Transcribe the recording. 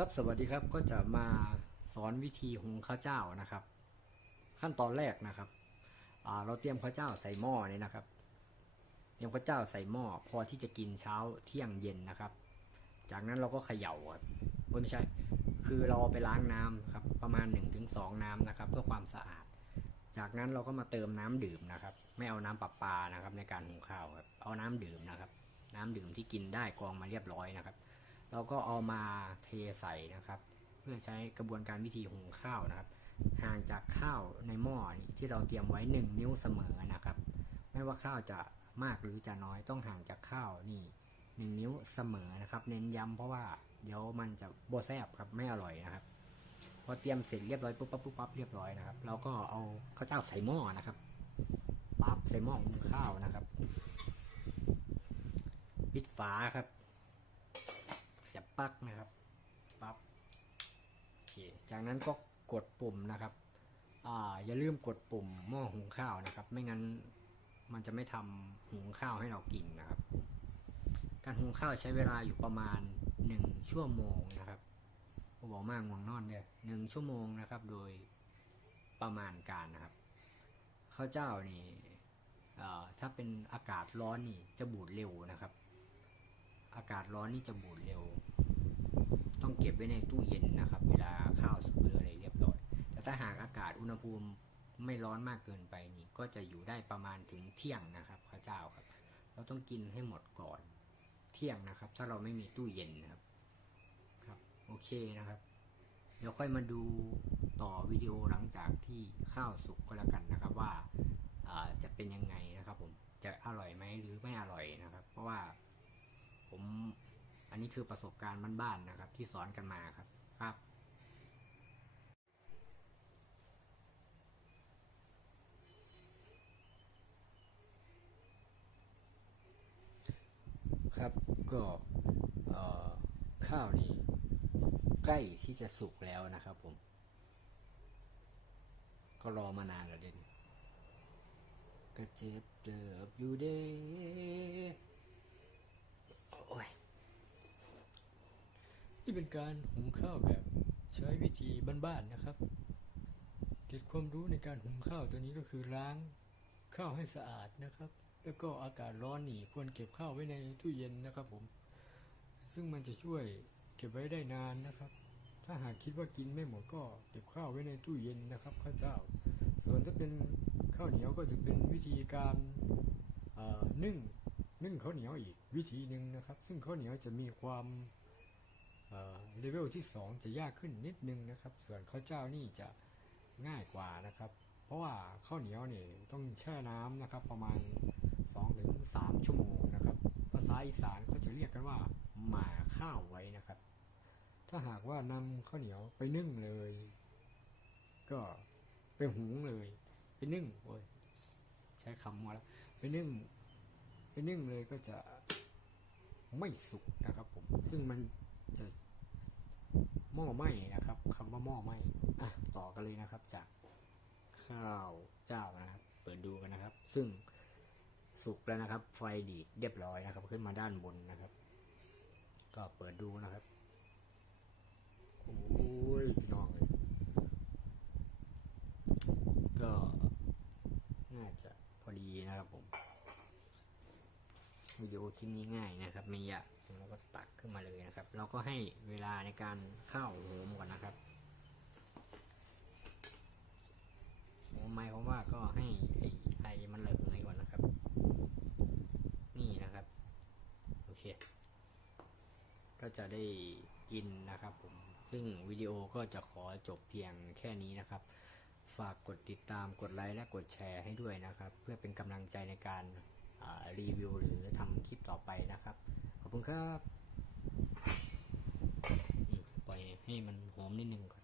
ครับสวัสดีครับก็จะมาสอนวิธีหุงข้าวเจ้านะครับ ขั้นตอนแรกนะครับเราเตรียมข้าวเจ้าใส่หม้อนี่นะครับ เตรียมข้าวเจ้าใส่หม้อพอที่จะกินเช้าเที่ยงเย็นนะครับ จากนั้นเราก็เขย่าครับไม่ใช่ คือเราเอไปล้างน้ำครับประมาณ1นถึงสน้ำนะครับ เพื่อความสะอาด จากนั้นเราก็มาเติมน้ำดื่มนะครับ ไม่เอาน้ำประปานะครับ ในการหุงข้าวครับเอาน้ำดื่มนะครับ น้ำดื่มที่กินได้กรองมาเรียบร้อยนะครับ เราก็เอามาเทใส่นะครับ เพื่อใช้กระบวนการวิธีหุงข้าวนะครับ ห่างจากข้าวในหม้อที่เราเตรียมไว้ 1 นิ้วเสมอนะครับ ไม่ว่าข้าวจะมากหรือจะน้อยต้องห่างจากข้าวนี่หนึ่งนิ้วเสมอนะครับ เน้นย้ำเพราะว่าเดี๋ยวมันจะโบแซบครับไม่อร่อยนะครับ พอเตรียมเสร็จเรียบร้อยปุ๊บปั๊บปุ๊บปั๊บเรียบร้อยนะครับเราก็เอาข้าวเจ้าใส่หม้อนะครับปั๊บใส่หม้อหุงข้าวนะครับ ปิดฝาครับ ปลั๊กนะครับปั๊บโอเคจากนั้นก็กดปุ่มนะครับอ่าอย่าลืมกดปุ่มหม้อหุงข้าวนะครับ ไม่งั้นมันจะไม่ทำหุงข้าวให้เรากินนะครับ การหุงข้าวใช้เวลาอยู่ประมาณ 1 ชั่วโมงนะครับผมบอกมากง่วงนอนเนี่ยหนึ่งชั่วโมงนะครับ โดยประมาณการนะครับข้าวเจ้านี่อ่อถ้าเป็นอากาศร้อนนี่จะบูดเร็วนะครับ อากาศร้อนนี่จะบูดเร็ว ต้องเก็บไว้ในตู้เย็นนะครับ เวลาข้าวสุกหรืออะไรเรียบร้อย แต่ถ้าหากอากาศอุณหภูมิไม่ร้อนมากเกินไปนี่ก็จะอยู่ได้ประมาณถึงเที่ยงนะครับข้าวเจ้าครับ เราต้องกินให้หมดก่อน เที่ยงนะครับ ถ้าเราไม่มีตู้เย็นนะครับ ครับ โอเคนะครับ เดี๋ยวค่อยมาดูต่อวิดีโอหลังจากที่ข้าวสุกก็แล้วกันนะครับ ว่าอ่าจะเป็นยังไงนะครับ ผมจะอร่อยไหมหรือไม่อร่อยนะครับ เพราะว่าผม อันนี้คือประสบการณ์บ้านๆนะครับ ที่สอนกันมาครับครับครับก็ข้าวนี่ใกล้ที่จะสุกแล้วนะครับผม ก็รอมานานแล้วเด่นกระเจ็บเจ็บอยู่เด้โอ้ย นี่เป็นการหุงข้าวแบบใช้วิธีบ้านๆนะครับเก็บความรู้ในการหุงข้าวตัวนี้ก็คือล้างข้าวให้สะอาดนะครับ แล้วก็อากาศร้อนหนีควรเก็บข้าวไว้ในตู้เย็นนะครับผม ซึ่งมันจะช่วยเก็บไว้ได้นานนะครับ ถ้าหากคิดว่ากินไม่หมดก็เก็บข้าวไว้ในตู้เย็นนะครับข้าวเจ้า ส่วนถ้าเป็นข้าวเหนียวก็จะเป็นวิธีการนึ่งนึ่งข้าวเหนียวอีกวิธีหนึ่งนะครับ ซึ่งข้าวเหนียวจะมีความ เลเวลที่ 2 จะยากขึ้นนิดนึงนะครับ ส่วนข้าวเจ้านี่จะง่ายกว่านะครับ เพราะว่าข้าวเหนียวเนี่ยต้องแช่น้ำนะครับ ประมาณ 2-3 ชั่วโมงนะครับ ภาษาอีสานเขาจะเรียกกันว่าหมาข้าวไว้นะครับ ถ้าหากว่านำข้าวเหนียวไปนึ่งเลย ก็ไปหุงเลย ไปนึ่งโอ้ยใช้คำว่าแล้วไปนึ่งไปนึ่งเลยก็จะไม่สุกนะครับผม ซึ่งมันจะ หม้อไหม้นะครับคำว่าหม้อไหม้อะต่อกันเลยนะครับ จากข้าวเจ้านะครับ เปิดดูกันนะครับ ซึ่งสุกแล้วนะครับ ไฟดีเรียบร้อยนะครับ ขึ้นมาด้านบนนะครับ ก็เปิดดูนะครับโอ้ยพี่น้องเลยก็น่าจะพอดีนะครับผม วิดีโอคลิปนี้ง่ายนะครับไม่ยากเราก็ตักขึ้นมาเลยนะครับ เราก็ให้เวลาในการเข้าโหมก่อนนะครับโหมหมายความว่าก็ให้ไอ้ไอมันระเหยก่อนนะครับ นี่นะครับ โอเค ก็จะได้กินนะครับผม ซึ่งวิดีโอก็จะขอจบเพียงแค่นี้นะครับฝากกดติดตาม กดไลค์ และกดแชร์ให้ด้วยนะครับ เพื่อเป็นกำลังใจในการ รีวิวหรือทำคลิปต่อไปนะครับ ขอบคุณครับ ปล่อยให้มันหอมนิดนึงก่อน